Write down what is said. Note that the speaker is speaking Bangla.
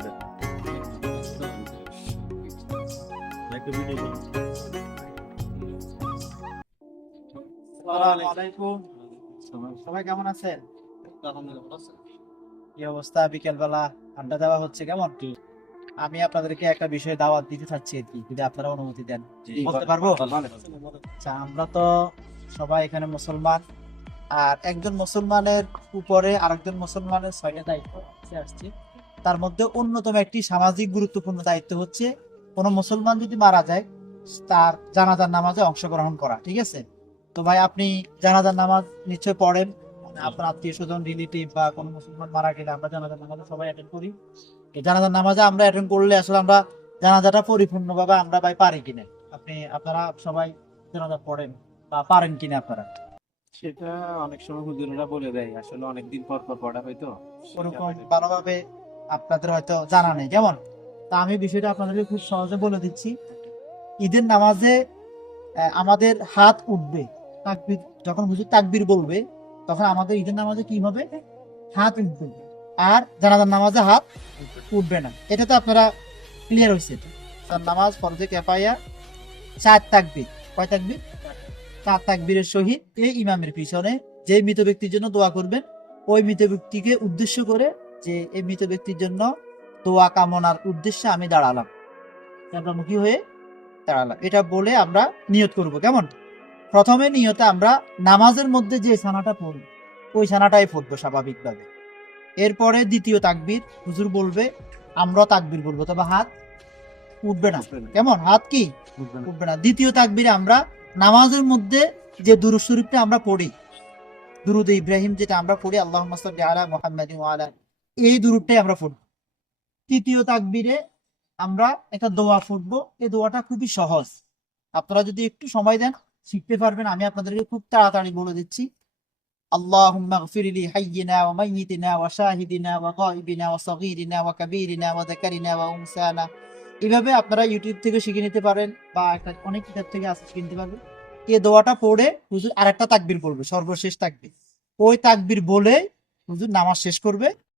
এটা একটা ভিডিও করুন। আসসালামু আলাইকুম। সবাই কেমন আছেন? কি অবস্থা? বিকেল বেলা আড্ডা দেওয়া হচ্ছে কেমন? আমি আপনাদেরকে একটা বিষয়ে দাওয়াত দিতে চাচ্ছি আর কি, যদি আপনারা অনুমতি দেন। বলতে পারবো? আচ্ছা, আমরা তো সবাই এখানে মুসলমান, আর একজন মুসলমানের উপরে আরেকজন মুসলমানের 6টা দায়িত্ব আসছে। তার মধ্যে অন্যতম একটি সামাজিক গুরুত্বপূর্ণ দায়িত্ব হচ্ছে কোন মুসলমান যদি মারা যায় তার জানাজার নামাজে অংশগ্রহণ করা। ঠিক আছে? তো ভাই, আপনি জানাজার নামাজ নিশ্চয় পড়েন, মানে আপনার আত্মীয় স্বজন রিলেটিভ বা কোনো মুসলমান মারা গেলে আমরা জানাজার নামাজে সবাই অ্যাটেন্ড করি। এই জানাজার নামাজে আমরা অ্যাটেন্ড করলে আসলে আমরা জানাজাটা পরিপূর্ণভাবে আমরা ভাই পারি কিনা, আপনারা সবাই জানাজা পড়েন বা পারেন কিনা আপনারা? সেটা অনেক সময় হুজুরেরা বলে দেয়, আসলে অনেকদিন পর পর পড়া হয়তো ওরকম ভালোভাবে আপনাদের হয়তো জানা নেই। যেমন, তা আমি বিষয়টা আপনাদেরকে খুব সহজে বলে দিচ্ছি। ঈদের নামাজে আমাদের হাত উঠবে, তাকবীর যখন হুজুর তাকবীর বলবে তখন আমাদের ঈদের নামাজে কি হবে? হাত উঠবে। আর জানাজার নামাজে হাত উঠবে না। এটা তো আপনারা ক্লিয়ার হয়েছে। তার নামাজ ফরজে কিফায়া, 4 তাকবীর। কয় তাকবীর? 4 তাকবীরের সহিত এই ইমামের পিছনে যে মৃত ব্যক্তির জন্য দোয়া করবেন, ওই মৃত ব্যক্তিকে উদ্দেশ্য করে যে এই মৃত ব্যক্তির জন্য দোয়া কামনার উদ্দেশ্যে আমি দাঁড়ালাম, মুখী হয়ে দাঁড়ালাম, এটা বলে আমরা নিয়ত করব। কেমন? প্রথমে নিয়তে আমরা নামাজের মধ্যে যে সানাটা পড়ি ওই সানাটাই পড়বো স্বাভাবিকভাবে। এরপরে দ্বিতীয় তাকবীর হুজুর বলবে, আমরা তাকবীর বলবো, তবে হাত উঠবে না। কেমন? হাত কি উঠবে না। দ্বিতীয় তাকবীরে আমরা নামাজের মধ্যে যে দুরূদ শরীফটা আমরা পড়ি, দুরূদ ইব্রাহিম যেটা আমরা পড়ি, আল্লাহুম্মা সাল্লি আলা মুহাম্মাদিন ওয়া আলা, এই দুরূদটাই আমরা পড়ব। তৃতীয় তাকবীরে আমরা একটা দোয়া পড়বো। এই দোয়াটা খুবই সহজ, আপনারা যদি একটু সময় দেন শিখতে পারবেন। আমি আপনাদেরকে খুব তাড়াতাড়ি বলে দিচ্ছি। আল্লাহুম্মা গফির লি হাইয়িনা ওয়া মাইয়িতিনা ওয়া শাহিদিনা ওয়া গায়িবিনা ওয়া সগীরিনা ওয়া কাবীরিনা ওয়া যাকারিনা ওয়া উনসানা। এভাবে আপনারা ইউটিউব থেকে শিখে নিতে পারেন বা একটা অনেক কিতাব থেকে আছে শিখে নিতে পারবেন। এই দোয়াটা পড়ে হুজুর আরেকটা তাকবীর বলবে, সর্বশেষ তাকবীর। ওই তাকবীর বলে হুজুর নামাজ শেষ করবে।